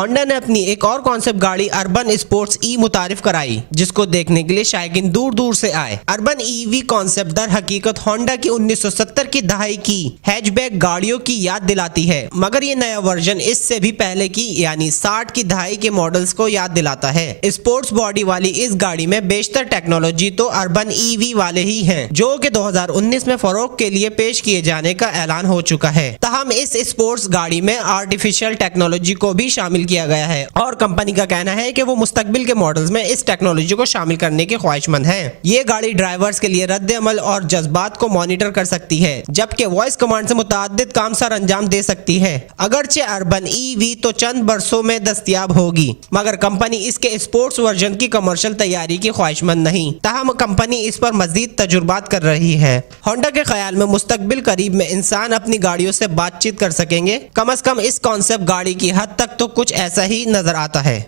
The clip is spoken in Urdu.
ہونڈا نے اپنی ایک اور کانسیپٹ گاڑی اربن اسپورٹس ای متعارف کرائی، جس کو دیکھنے کے لیے شائقین دور دور سے آئے۔ اربن ای وی کانسیپٹ در حقیقت ہونڈا کی 1970 کی دہائی کی ہیچ بیک گاڑیوں کی یاد دلاتی ہے، مگر یہ نیا ورژن اس سے بھی پہلے کی یعنی 60 کی دہائی کے ماڈلز کو یاد دلاتا ہے۔ اسپورٹس باڈی والی اس گاڑی میں بیشتر ٹیکنالوجی تو اربن ای وی والے ہی ہیں، جو کہ 2019 میں فروخت کے لیے پیش کیے جانے کا اعلان ہو چکا ہے۔ تاہم اس اسپورٹس گاڑی میں آرٹیفیشل ٹیکنالوجی کو بھی شامل کیا گیا ہے اور کمپنی کا کہنا ہے کہ وہ مستقبل کے ماڈلز میں اس ٹیکنالوجی کو شامل کرنے کے خواہش مند ہیں۔ یہ گاڑی ڈرائیورز کے لیے رد عمل اور جذبات کو مانیٹر کر سکتی ہے، جبکہ وائس کمانڈ سے متعدد کام سر انجام دے سکتی ہے۔ اگرچہ اربن ای وی تو چند برسوں میں دستیاب ہوگی، مگر کمپنی اس کے اسپورٹس ورژن کی کمرشل تیاری کی خواہش مند نہیں، تاہم کمپنی اس پر مزید تجربات کر رہی ہے۔ ہونڈا کے خیال میں مستقبل قریب میں انسان اپنی گاڑیوں سے بات چیت کر سکیں گے، کم از کم اس کانسیپٹ گاڑی کی حد تک تو کچھ ایسا ہی نظر آتا ہے۔